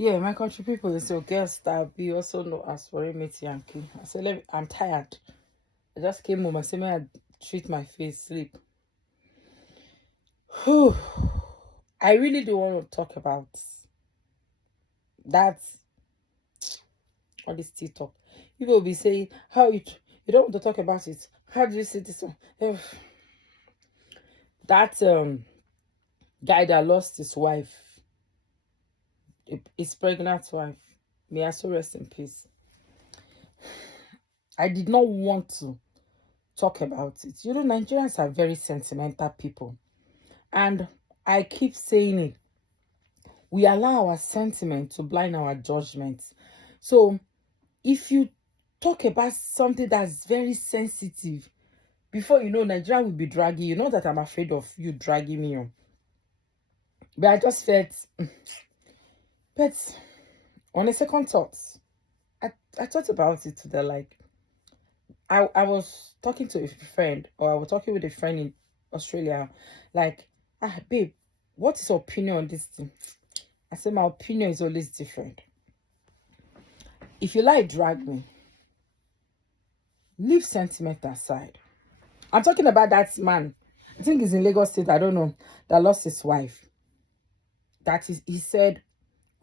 Yeah, my country people is your guest that we also know as foreign mate Yankee. I said, I'm tired. I just came home. I said, may I treat my face, sleep. Whew. I really do want to talk about that. All this tea talk. People will be saying, how you don't want to talk about it. How do you see this one? That guy that lost his wife, his pregnant wife. May I so rest in peace. I did not want to talk about it. Nigerians are very sentimental people. And I keep saying it. We allow our sentiment to blind our judgments. So if you talk about something that's very sensitive, before you know, Nigeria will be dragging. You know that I'm afraid of you dragging me on. But I just felt, but on a second thought, I thought about it today. Like, I was talking to a friend, or I was talking with a friend in Australia, like, babe, what is your opinion on this thing? I said, my opinion is always different. If you like, drag me. Leave sentiment aside. I'm talking about that man. I think he's in Lagos State. I don't know. That lost his wife. That is, he said,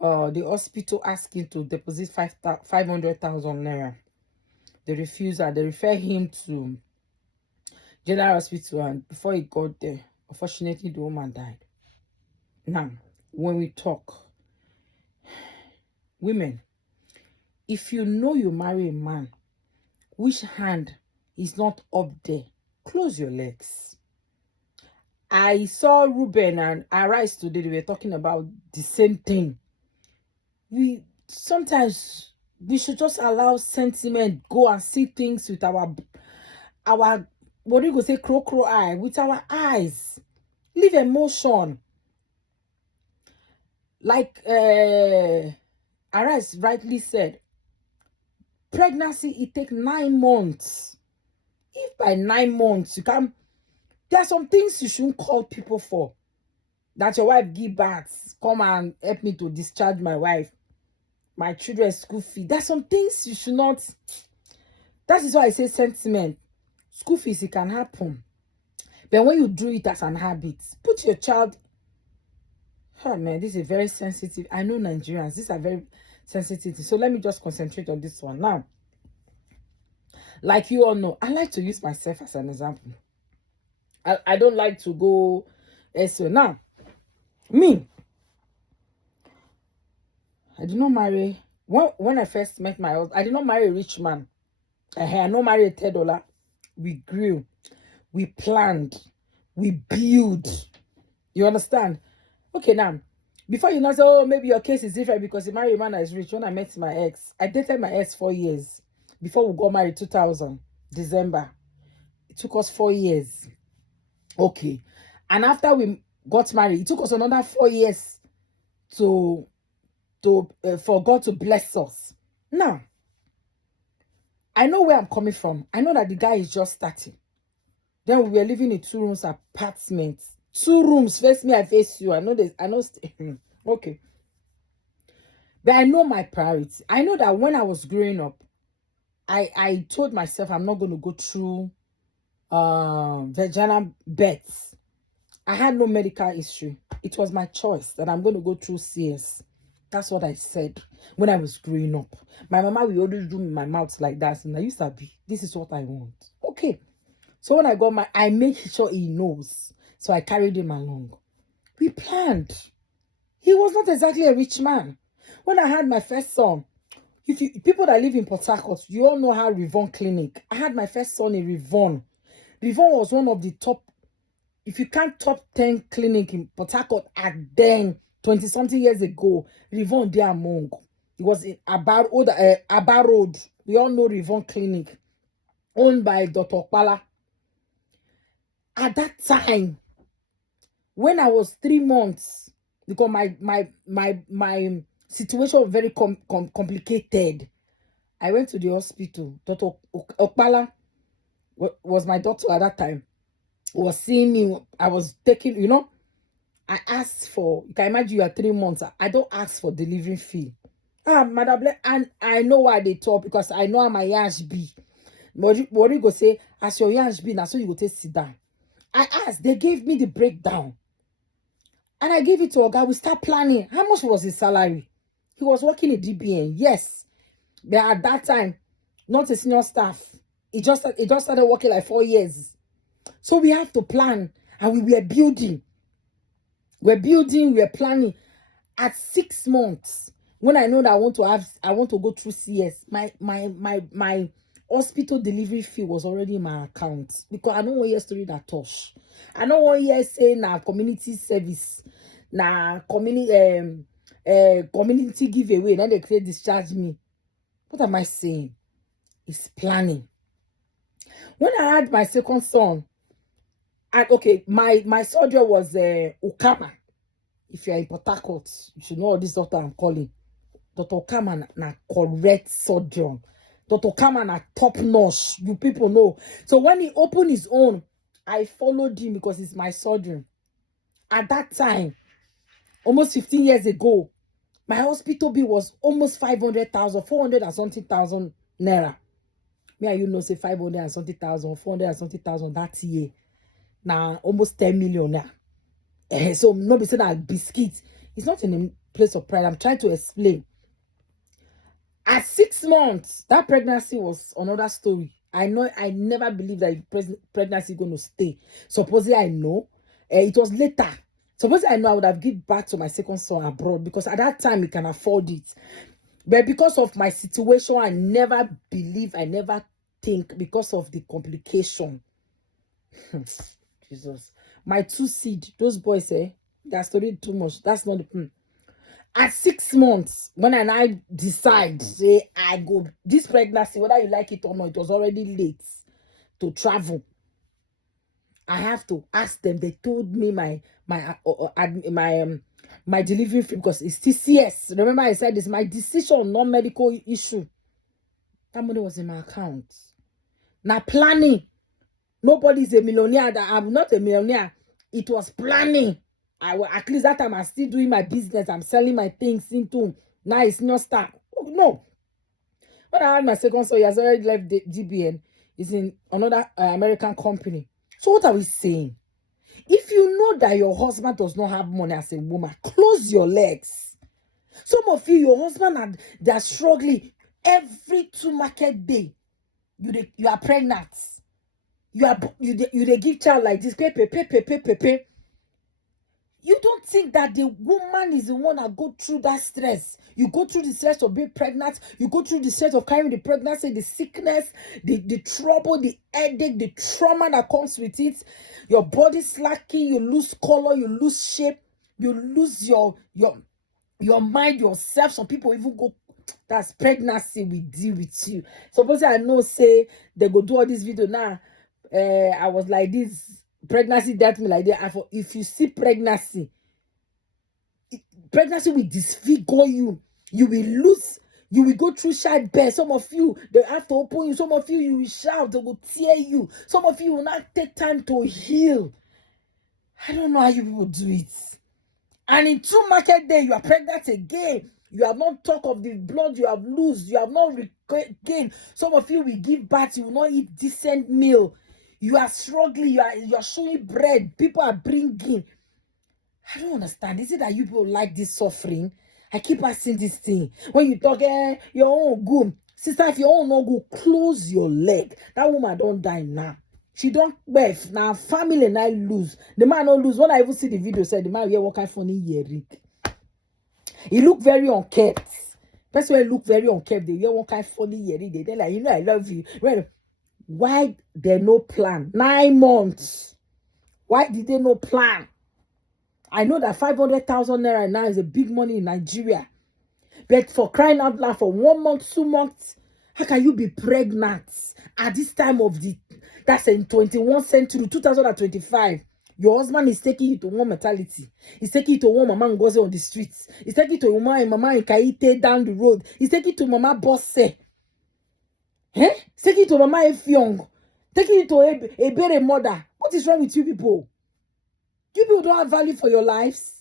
the hospital asked him to deposit 500,000 naira. They refused and they refer him to General Hospital. And before he got there, unfortunately, the woman died. Now, when we talk, women, if you know you marry a man which hand is not up there, close your legs. I saw Ruben and Arise today. They were talking about the same thing. We sometimes we should just allow sentiment go and see things with our what do you go say crow eye, with our eyes. Leave emotion. Like Arise rightly said, pregnancy, it takes 9 months. If by 9 months you can, there are some things you shouldn't call people for. That your wife give birth, come and help me to discharge my wife, my children's school fee. There's some things you should not. That is why I say sentiment. School fees, it can happen. But when you do it as an habit, put your child. Oh man, this is very sensitive. I know Nigerians, these are very sensitive. So let me just concentrate on this one. Now, like you all know, I like to use myself as an example. I don't like to go so now. Me, I did not marry. When I first met my husband, I did not marry a rich man. I did not marry a $10. We grew, we planned, we build. You understand? Okay, now, before you know, say, oh, maybe your case is different because you marry a man that is rich. When I met my ex, I dated my ex 4 years before we got married. 2000 December. It took us 4 years. Okay, and after we got married, it took us another 4 years to for God to bless us. Now, I know where I'm coming from. I know that the guy is just starting. Then we were living in 2 rooms apartments. 2 rooms. Face me, I face you. I know this. I know. Okay. But I know my priority. I know that when I was growing up, I told myself I'm not going to go through vaginal births. I had no medical history. It was my choice that I'm going to go through CS. That's what I said when I was growing up. My mama will always do my mouth like that. And I used to be, this is what I want. Okay. So when I got I made sure he knows. So I carried him along. We planned. He was not exactly a rich man. When I had my first son, people that live in Port Harcourt, you all know how Rivon Clinic. I had my first son in Rivon. Rivon was one of the top, if you can't top 10 clinic in Port Harcourt at then 20-something years ago, Rivon there among. It was in Aba Road. We all know Rivon Clinic, owned by Dr. Okpala. At that time, when I was 3 months, because my situation was very complicated, I went to the hospital. Dr. Okpala was my doctor at that time. Was seeing me. I was taking, I asked for, you can imagine you are 3 months. I don't ask for delivery fee. Madam, and I know why they talk because I know how my yash be. What you go say, as your yash be, now so you go take sit down. I asked, they gave me the breakdown. And I gave it to Oga. We start planning. How much was his salary? He was working in DBN. Yes. But at that time, not a senior staff. He just started working like 4 years. So we have to plan. And we were building. We're planning. At 6 months, when I know that I want to go through CS, my hospital delivery fee was already in my account. Because I don't want your story that touch. I don't want you saying na community service, na community giveaway, then they create discharge me. What am I saying? It's planning. When I had my second son, and okay, my surgery was Ukama. If you are in Port Harcourt, you should know this doctor I'm calling. Dr. Ukama na correct surgeon. Dr. Ukama na top notch. You people know. So when he opened his own, I followed him because it's my surgeon. At that time, almost 15 years ago, my hospital bill was almost 500,000, 400 and something thousand naira. Me and you know say 500 and something thousand, 400 and something thousand that year. Now almost 10 million now. So nobody say that biscuit. It's not in a place of pride. I'm trying to explain. At 6 months, that pregnancy was another story. I know I never believed that pregnancy is going to stay. Supposedly I know. It was later. Supposedly I know I would have given back to my second son abroad because at that time we can afford it. But because of my situation, I never think because of the complication. Jesus. My 2 seed, those boys, they're studying too much. That's not the point. At 6 months, when I decide, say, I go, this pregnancy, whether you like it or not, it was already late to travel. I have to ask them. They told me my delivery fee because it's TCS. Remember I said it's my decision, not medical issue. That money was in my account. Now planning. Nobody's a millionaire. That I'm not a millionaire. It was planning. At least that time I'm still doing my business. I'm selling my things into. Now it's not start. Oh, no. When I had my second son, he has already left the GBN. He's in another American company. So what are we saying? If you know that your husband does not have money as a woman, close your legs. Some of you, your husband, they're struggling. Every 2 market day, you are pregnant. You give child like this. Pay. You don't think that the woman is the one that go through that stress. You go through the stress of being pregnant. You go through the stress of carrying the pregnancy, the sickness, the trouble, the headache, the trauma that comes with it. Your body slacking, you lose color, you lose shape, you lose your mind, yourself. Some people even go, that's pregnancy will deal with you. Suppose I know, say, they go do all this video now. I was like this. Pregnancy that me like that. If you see pregnancy will disfigure you. You will lose. You will go through childbirth. Some of you, they have to open you. Some of you, you will shout. They will tear you. Some of you will not take time to heal. I don't know how you people do it. And in 2 market day, you are pregnant again. You have not talked of the blood you have lost. You have not regained. Some of you will give birth. You will not eat decent meal. You are struggling. You are showing bread. People are bringing. I don't understand. Is it that you people like this suffering? I keep asking this thing. When you talk, your own good. Sister, if your own no good, close your leg. That woman don't die now. She don't birth. Now family and I lose. The man don't lose. When I even see the video, said the man here what kind of funny earring. He look very unkept. That's why he look very unkept. They hear what kind of funny earring. They like, you know, I love you. Right? Why there no plan? 9 months. Why did they no plan? I know that 500,000 naira now is a big money in Nigeria. But for crying out loud, for 1 month, 2 months, how can you be pregnant at this time of that's in 21st century, 2025? Your husband is taking you to one maternity. He's taking you to one Mama Ngozi on the streets. He's taking you to Mama in Kaite down the road. He's taking you to Mama Bosse. He's taking you to Mama Effiong. Taking you to a better mother. What is wrong with you people? You people don't have value for your lives.